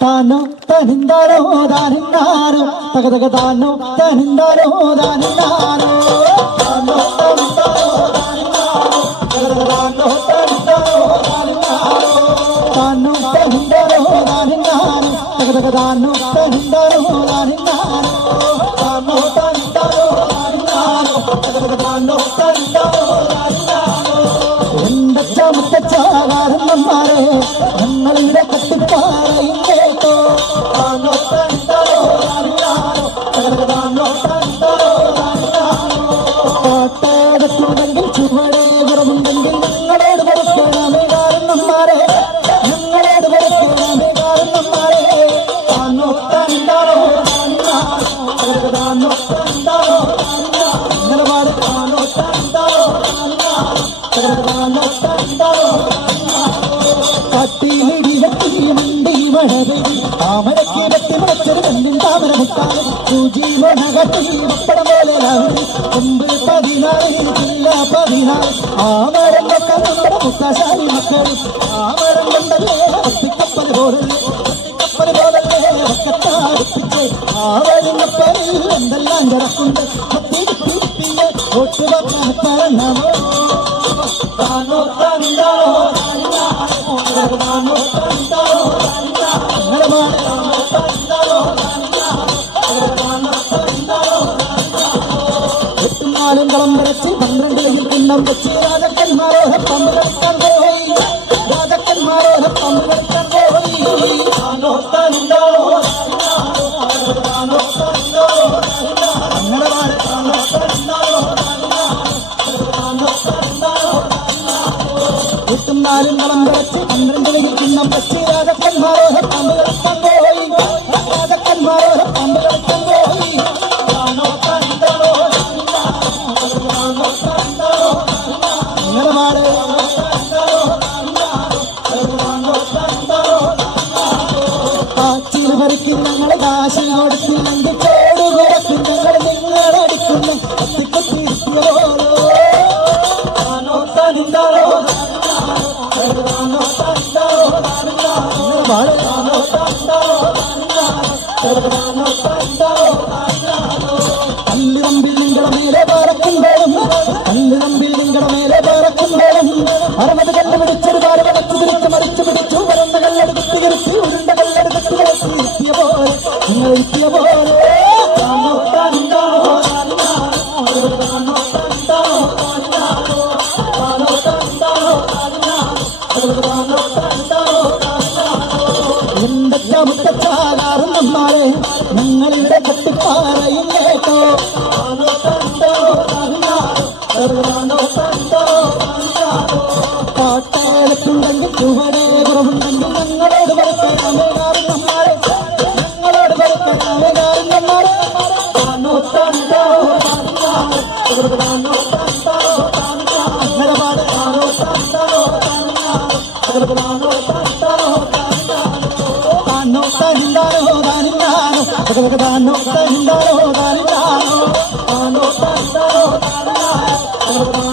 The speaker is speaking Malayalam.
താനോ തനിന്താനോ താനിന്നാനോ തകതക താനോ തനിന്താനോ താനിന്നാനോ താനോ തനിന്താനോ താനിന്നാനോ തകതക താനോ തനിന്താനോ താനിന്നാനോ താനോ തനിന്താനോ താനിന്നാനോ തകതക താനോ തനിന്താനോ താനിന്നാനോ താനോ തനിന്താനോ താനിന്നാനോ തകതക താനോ തനിന്താനോ താനിന്നാനോ എന്റെ ചമത്തച്ചാകാരന്മാരെ ഞങ്ങളിവിടെ കട്ടിപ്പാറയും കേട്ടോ താനോ തനിന്താനോ താനിന്നാനോ തകതക താനോ തനിന്താനോ താനിന്നാനോ കോട്ടയത്തുണ്ടെങ്കിൽ ചുവടെ കുറവുണ്ടെങ്കിൽ ഞങ്ങളോട് കൊടുക്കണമേ കാരണന്മാരെ ഞങ്ങളോട് കൊടുക്കണമേ കാരണന്മാരെ താനോ തനിന്താനോ താനിന്നാനോ തകതക താനോ തനിന്താനോ താനിന്നാനോ നിലപാട് താനോ തനിന്താനോ താനിന്നാനോ തകതക താനോ തനിന്താനോ കാട്ടിലിടി വെട്ടി മണ്ടി മഴവേ താമരക്ക് വെട്ടി മുളച്ചൊരു കണ്ണിൻ താമര മുട്ടാതെ സൂചിമണ കട്ടി പപ്പടം പോലെ ലാവിടി കൊമ്പ് 16 ജില്ല 16 ആമരം വെക്കാൻ നമ്മുടെ മുക്കാശാലി മക്കളും ആമരം കൊണ്ടല്ലേ ഒത്തിക്കപ്പല് പോലല്ലേ ഒക്കത്താടുപ്പിച്ച് ആവരുന്നപ്പനിൽ എന്തെല്ലാം കിടക്കുണ്ട് തിരിപ്പിയെ ഒട്ടുവക്കാൻ പറഞ്ഞമോ താനോ തനിന്താനോ താനിന്നാനോ താനോ തനിന്താനോ താനിന്നാനോ താനോ തനിന്താനോ എട്ടുനാലും കളം വരച്ച് 12 കയ്യിൽ കിണ്ണം വെച്ച് രാജക്കന്മാരോടെ പമ്പ് കളിക്കാൻ പോയി രാജക്കന്മാരോടെ പമ്പ് കളിക്കാൻ പോയി താനോ തനിന്താനോ താനോ തനിന്താനോ അങ്ങനെ പാട് താനോ തനിന്താനോ എട്ടുനാലും കളം വരച്ച് 12 കയ്യിൽ കിണ്ണം വെച്ച് രാജക്കന്മാരോടെ പമ്പ് കളിക്കാൻ പോയി രാജക്കന്മാരോടെ പമ്പ് കളിക്കാൻ പോയി താനോ തനിന്താനോ അങ്ങനെ പാട് കാച്ചിൽ ഭരിക്കും ഞങ്ങളെ കാശി കൊടുത്തില്ലെങ്കിൽ ചോട് കൊടുക്കും ഞങ്ങൾ നിങ്ങളടിക്കുന്ന കത്തിക്കൊത്തിരിക്കുക പോലോ താനോ തനിന്താനോ കല്ലുകമ്പിൽ നിങ്ങളുടെ മേലെ പറക്കുമ്പോഴും കല്ലുകമ്പിൽ നിങ്ങളുടെ മേലെ പറക്കുമ്പോഴും 60 കല്ല് പിടിച്ചൊരു പാട് കടച്ചു തിരിച്ച് മറിച്ചു പിടിച്ചു വരുന്ന കല്ലെടുത്ത് തിരിച്ച് ഉരുണ്ട കല്ലെടുത്ത് ഇരുത്തിയ പോലെ നിങ്ങൾ ഇരുത്തിയ പോലെ താനോ തനിന്താനോ താനോ തനിന്താനോ താനോ തനിന്താനോ താനോ തനിന്താനോ എന്റെ ചമുത്തച്ചാകാറും നമ്മാരെ ഞങ്ങളിവിടെ കട്ടിപ്പാറയും കേട്ടോ താനോ തനിന്താനോ താനോ തനിന്താനോ കോട്ടയത്തുണ്ടെങ്കിൽ ചുവടെ കുറവുണ്ടെങ്കിൽ ഞങ്ങളോട് കൊടുക്കണമേ കാരണന്മാരെ ഞങ്ങളോട് കൊടുക്കണമേ കാരണന്മാരെ താനോ തനിന്താനോ താനോ തനിന്താനോ നിലപാട് താനോ തനിന്താനോ താനോ തനിന്താനോ താനോ തനിന്താനോ താനിന്നാനോ താനോ തനിന്താനോ താനിന്നാനോ താനോ തനിന്താനോ താനിന്നാനോ